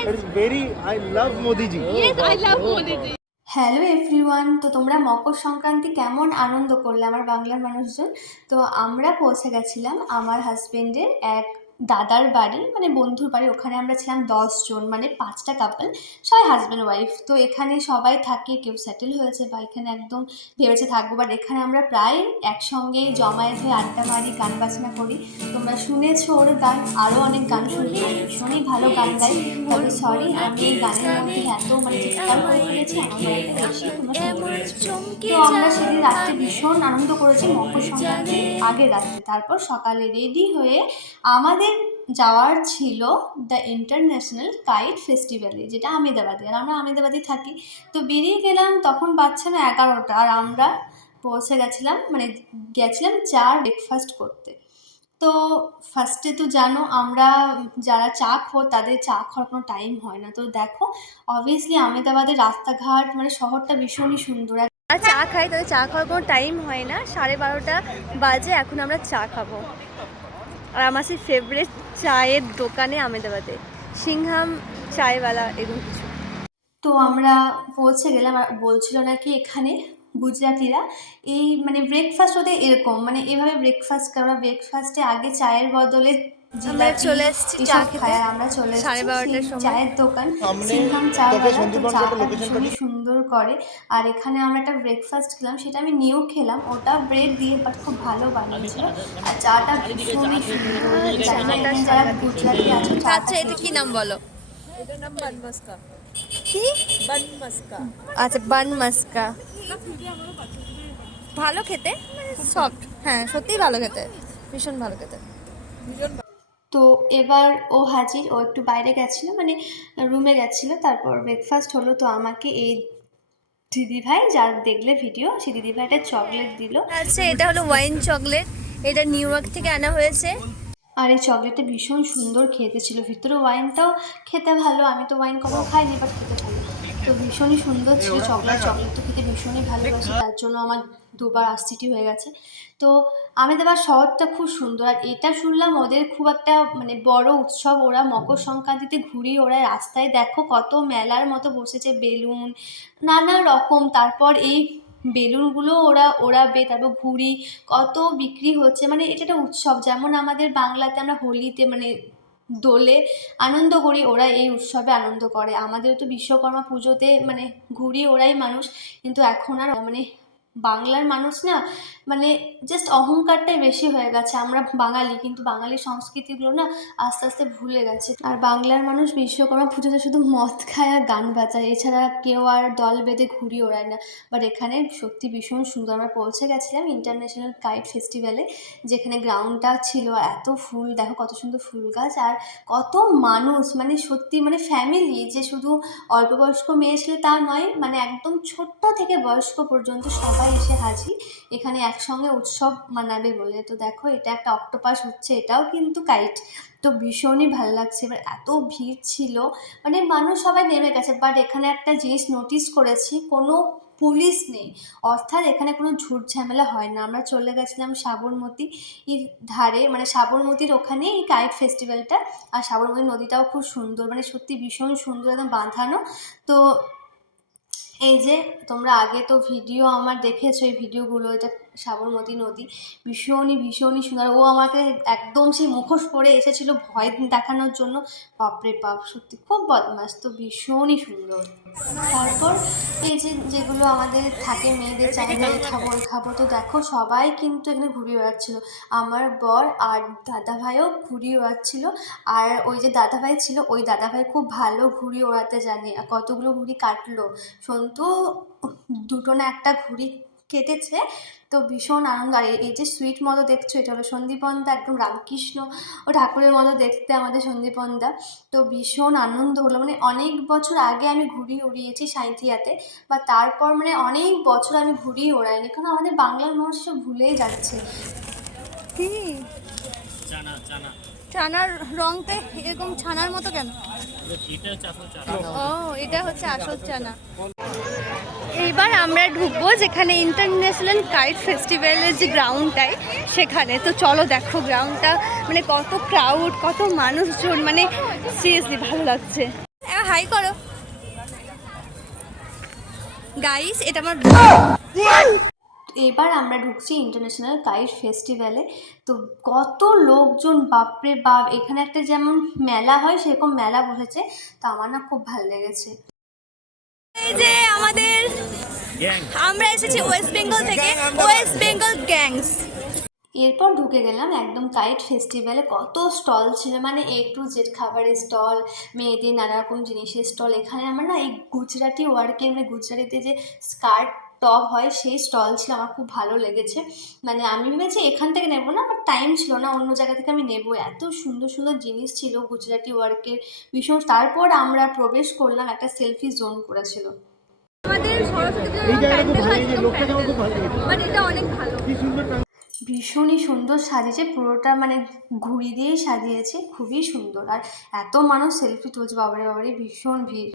It is very. I love Modi ji. Yes, I love Modi ji. Hello everyone, তো তোমরা মকর সংক্রান্তি কেমন আনন্দ করলে আমার বাংলার মানুষজন? তো আমরা পৌঁছে গেছিলাম আমার হাজবেন্ডের এক দাদার বাড়ি, মানে বন্ধুর বাড়ি। ওখানে আমরা ছিলাম 10 জন, মানে 5টা কাপল, সবাই হাজব্যান্ড ওয়াইফ। তো এখানে সবাই থাকে, কেউ সেটেল হয়েছে বা এখানে একদম ভেবেছে থাকবো, বাট এখানে আমরা প্রায় একসঙ্গে জমায়েত হয়ে আড্ডা মারি, গান বাজনা করি। তোমরা শুনেছো ওর গান, আরও অনেক গান শুনবে, ভীষণই ভালো গান গাই। তবে সরি, আমি এই গানের মধ্যে এত মানে চিৎকার করে ফেলেছি, আমার গলাটা বেশি তোমরা শুনতে। তো আমরা সেদিন রাত্রে ভীষণ আনন্দ করেছি, মকর সংক্রান্তির আগের রাত্রে। তারপর সকালে রেডি হয়ে আমাদের যাওয়ার ছিল দ্য ইন্টারন্যাশনাল কাইট ফেস্টিভ্যালে, যেটা আমেদাবাদে, আর আমরা আমেদাবাদে থাকি। তো বেরিয়ে গেলাম, তখন বাজছে না 11টা, আর আমরা পৌঁছে গেছিলাম, মানে গেছিলাম ব্রেকফাস্ট করতে। তো ফার্স্টে তো জানো আমরা যারা চা খোর তাদের চা খাওয়ার কোনো টাইম হয় না। তো দেখো, অবভিয়াসলি আমেদাবাদের রাস্তাঘাট মানে শহরটা ভীষণই সুন্দর। চা খাই, তাদের চা খাওয়ার কোনো টাইম হয় না। 12:30 বাজে, এখন আমরা চা খাবো। আর আমার সেই ফেভারিট চায়ের দোকানে আমেদাবাদে, সিংহাম চায়ওয়ালা, এরকম কিছু। তো আমরা পৌঁছে গেলাম, আর বলছিল নাকি এখানে গুজরাটিরা এই মানে ব্রেকফাস্ট ওদের এরকম, মানে এভাবে ব্রেকফাস্ট করে। ওরা ব্রেকফাস্টে আগে চায়ের বদলে আমরা চলে এসেছি চা খেতে। আমরা চলে এসেছি 12:30টার সময়। চায়ের দোকান সামনে সিংহাম তোকে চায়ওয়ালা। তো সন্দীপন চাটা লোকেশনটা ভীষণই সুন্দর করে। আর এখানে আমরা একটা ব্রেকফাস্ট খেলাম, সেটা আমি নিয়েও খেলাম, ওটা ব্রেড দিয়ে, বাট খুব ভালো বানিয়েছিল। আর চাটা ভীষণই সুন্দর। যারা গুজরাটি আছে, আচ্ছা, এটা কি নাম বলো? এটার নাম বান মাস্কা। কি? বান মাস্কা। আচ্ছা, বান মাস্কা। ভালো খেতে, সফট। হ্যাঁ, সত্যিই ভালো খেতে, ভীষণ ভালো খেতে। তো এবার ও হাজির, ও একটু বাইরে গেছিলো, মানে রুমে গেছিলো। তারপর ব্রেকফাস্ট হলো। তো আমাকে এই দিদিভাই, যার দেখলে ভিডিও, সেই দিদিভাইটা চকলেট দিল। আচ্ছা, এটা হলো ওয়াইন চকলেট, এটা নিউ ইয়র্ক থেকে আনা হয়েছে। আর এই চকলেটটা ভীষণ সুন্দর খেতে ছিল, ভিতরে ওয়াইনটাও খেতে ভালো। আমি তো ওয়াইন কখনো খাইনি, বাট খেতে ভালো। তো ভীষণই সুন্দর ছিল চকলেটটা খেতে ভীষণই ভালোবাসি, তার জন্য আমার দুবার আসছিটি হয়ে গেছে। তো আমেদাবাদ শহরটা খুব সুন্দর। আর এটা শুনলাম ওদের খুব একটা মানে বড় উৎসব, ওরা মকর সংক্রান্তিতে ঘুরি ওরা রাস্তায়, দেখো কত মেলার মতো বসেছে, বেলুন নানা রকম। তারপর এই বেলুনগুলো ওরা ওড়াবে, তারপর ঘুড়ি কত বিক্রি হচ্ছে, মানে এটা একটা উৎসব। যেমন আমাদের বাংলাতে আমরা হোলিতে মানে দোলে আনন্দ করি, ওরা এই উৎসবে আনন্দ করে। আমাদের তো বিশ্বকর্মা পুজোতে মানে ঘুরি ওরাই মানুষ, কিন্তু এখন আর মানে বাংলার মানুষ না, মানে জাস্ট অহংকারটাই বেশি হয়ে গেছে। আমরা বাঙালি, কিন্তু বাঙালির সংস্কৃতিগুলো না আস্তে আস্তে ভুলে গেছে। আর বাংলার মানুষ বিশ্বকর্মা পুজোতে শুধু মদ খায় আর গান বাজায়, এছাড়া কেউ আর দল বেঁধে ঘুরি ওড়ায় না। বাট এখানে সত্যি ভীষণ সুন্দর। আমরা পৌঁছে গেছিলাম ইন্টারন্যাশনাল কাইট ফেস্টিভ্যালে, যেখানে গ্রাউন্ডটা ছিল, এত ফুল, দেখো কত সুন্দর ফুল গাছ, আর কত মানুষ, মানে সত্যি মানে ফ্যামিলি, যে শুধু অল্প বয়স্ক মেয়ে ছেলে তা নয়, মানে একদম ছোট্ট থেকে বয়স্ক পর্যন্ত সবাই এসে হাজির এখানে একসঙ্গে উৎসব মানাবে বলে। তো দেখো, এটা একটা অক্টোপাস হচ্ছে, এটাও কিন্তু কাইট। তো ভীষণই ভালো লাগছে। এবার এত ভিড় ছিল, মানে মানুষ সবাই নেমে গেছে। বাট এখানে একটা জিনিস নোটিস করেছি, কোনো পুলিশ নেই, অর্থাৎ এখানে কোনো ঝুট ঝামেলা হয় না। আমরা চলে গেছিলাম সাবরমতীর ধারে, মানে সাবরমতীর ওখানে এই কাইট ফেস্টিভ্যালটা। আর সাবরমতী নদীটাও খুব সুন্দর, মানে সত্যি ভীষণ সুন্দর, একদম বাঁধানো। তো এই যে তোমরা আগে তো ভিডিও আমার দেখেছো, এই ভিডিওগুলো, এটা সাবরমতী নদী, ভীষণই ভীষণই সুন্দর। ও আমাকে একদম সেই মুখোশ পরে এসেছিলো ভয় দেখানোর জন্য, বাপরে বাপ, সত্যি খুব বদমাস। তো ভীষণই সুন্দর। তারপর এই যে যেগুলো আমাদের থাকে মেয়েদের চাইলে খাবো, তো দেখো সবাই কিন্তু এখানে ঘুরিয়ে বেড়াচ্ছিলো। আমার বর আর দাদাভাইও ঘুরিয়ে ওড়াচ্ছিলো। আর ওই যে দাদাভাই ছিল, ওই দাদাভাই খুব ভালো ঘুড়ি ওড়াতে জানে, আর কতগুলো ঘুড়ি কাটলো। সন্তু দুটো না একটা ঘুড়ি কেটেছে। তো ভীষণ আনন্দ। আর এই যে সুইট মতো দেখছো, এটা হলো সন্দীপনদা, একদম রামকৃষ্ণ ও ঠাকুরের মতো দেখতে আমাদের সন্দীপনদা। তো ভীষণ আনন্দ হলো, মানে অনেক বছর আগে আমি ঘুড়ি উড়িয়েছি সাঁইথিয়াতে, বা তারপর মানে অনেক বছর আমি ঘুড়ি ওড়াইনি, কারণ আমাদের বাংলার মানুষ সব ভুলেই যাচ্ছে। কি চানার রংতে এরকম ছানার মতো কেন? ও, এটা হচ্ছে আসল চানা। এইবার আমরা ঢুকবো যেখানে ইন্টারন্যাশনাল কাইট ফেস্টিভ্যালের যে গ্রাউন্ডটাই, সেখানে। তো চলো, দেখো গ্রাউন্ডটা মানে কত ক্রাউড, কত মানুষজন, মানে সিরিয়াসলি ভালো লাগছে। হাই করো গাইস, এটা আমার এবার আমরা ঢুকছি ইন্টারন্যাশনাল কাইট ফেস্টিভ্যালে। তো কত লোকজন, বাপরে বাপ! এখানে একটা যেমন মেলা হয় সেরকম মেলা বসেছে। তো আমার না খুব ভালো লেগেছে। এই যে আমাদের আমরা এসেছি ওয়েস্ট বেঙ্গল থেকে, ওয়েস্ট বেঙ্গল গ্যাংস। এরপর ঢুকে গেলাম একদম কাইট ফেস্টিভ্যালে। কত স্টল ছিল, মানে A to Z খাবারের স্টল, মেয়েদের নানা রকম জিনিসের স্টল। এখানে আমার না এই গুজরাটি ওয়ার্কের, মানে গুজরাটিতে যে স্কার্ট টপ হয় সেই স্টল ছিল, আমার খুব ভালো লেগেছে। মানে আমি ভেবেছি এখান থেকে নেবো না, আমার টাইম ছিল না, অন্য জায়গা থেকে আমি নেবো। এত সুন্দর সুন্দর জিনিস ছিল গুজরাটি ওয়ার্কের ভীষণ। তারপর আমরা প্রবেশ করলাম, একটা সেলফি জোন করেছিল। আমাদের সরস্বতী এই জায়গাটা খুব ভালো, এই যে লোকটাকে আমার খুব ভালো লেগেছে। বাট এটা অনেক ভালো। কি সুন্দর ভীষণই সুন্দর সাজিয়েছে পুরোটা, মানে ঘুড়ি দিয়েই সাজিয়েছে, খুবই সুন্দর। আর এত মানুষ সেলফি তুলছে, বাবারে বাবারে, ভীষণ ভিড়।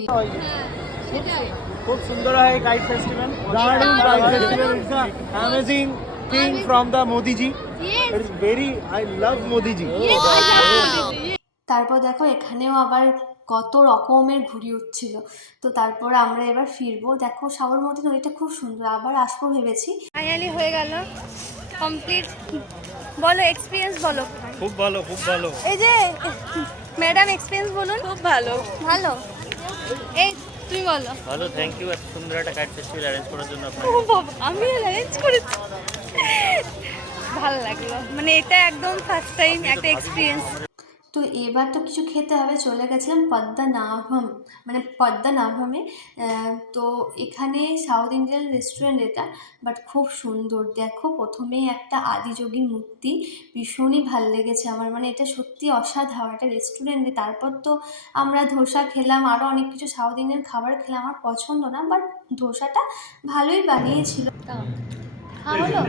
সেটাই। খুব সুন্দর হয় কাইট ফেস্টিভ্যাল। দারুণ kite festival. It's a amazing thing from the Modi G. Yes. It is very, I love Modi G. Yes, I love it. তারপর দেখো এখানেও আবার কত রকমের ঘুড়ি উঠছিল। তো তারপর আমরা এবার ফিরবো। দেখো সাবরমতী নদীটা খুব সুন্দর, আবার আসবো ভেবেছি। ফাইনালি হয়ে গেল কমপ্লিট। বলো এক্সপিরিয়েন্স বলো। খুব ভালো, খুব ভালো। এই যে ম্যাডাম এক্সপিরিয়েন্স বলুন। খুব ভালো। ভালো। এই তুমি বলো। ভালো, থ্যাংক ইউ এত সুন্দর একটা কাইট ফেস্টিভ্যাল অ্যারেঞ্জ করার জন্য আপনাকে। ও বাবা, আমি অ্যারেঞ্জ করেছি। ভালো লাগলো, মানে এটা একদম ফার্স্ট টাইম একটা এক্সপিরিয়েন্স। তো এবার তো কিছু খেতে হবে, চলে গেছিলাম পদ্মনাভম, মানে পদ্মনাভমে। তো এখানে সাউথ ইন্ডিয়ান রেস্টুরেন্ট এটা, বাট খুব সুন্দর। দেখো প্রথমেই একটা আদিযোগীর মূর্তি, ভীষণই ভাল লেগেছে আমার, মানে এটা সত্যি অসাধারণ একটা রেস্টুরেন্টে। তারপর তো আমরা ধোসা খেলাম, আরও অনেক কিছু সাউথ ইন্ডিয়ান খাবার খেলাম। আমার পছন্দ না, বাট ধোসাটা ভালোই বানিয়েছিল। হলো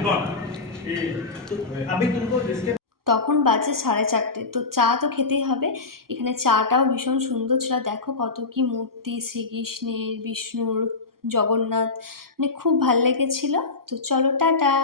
তখন বাজে 4:30। তো চা তো খেতেই হবে। এখানে চাটাও ভীষণ সুন্দর ছিল। দেখো কত কি মূর্তি, শ্রীকৃষ্ণের, বিষ্ণুর, জগন্নাথ, মানে খুব ভাল লেগেছিল। তো চলো টাটা।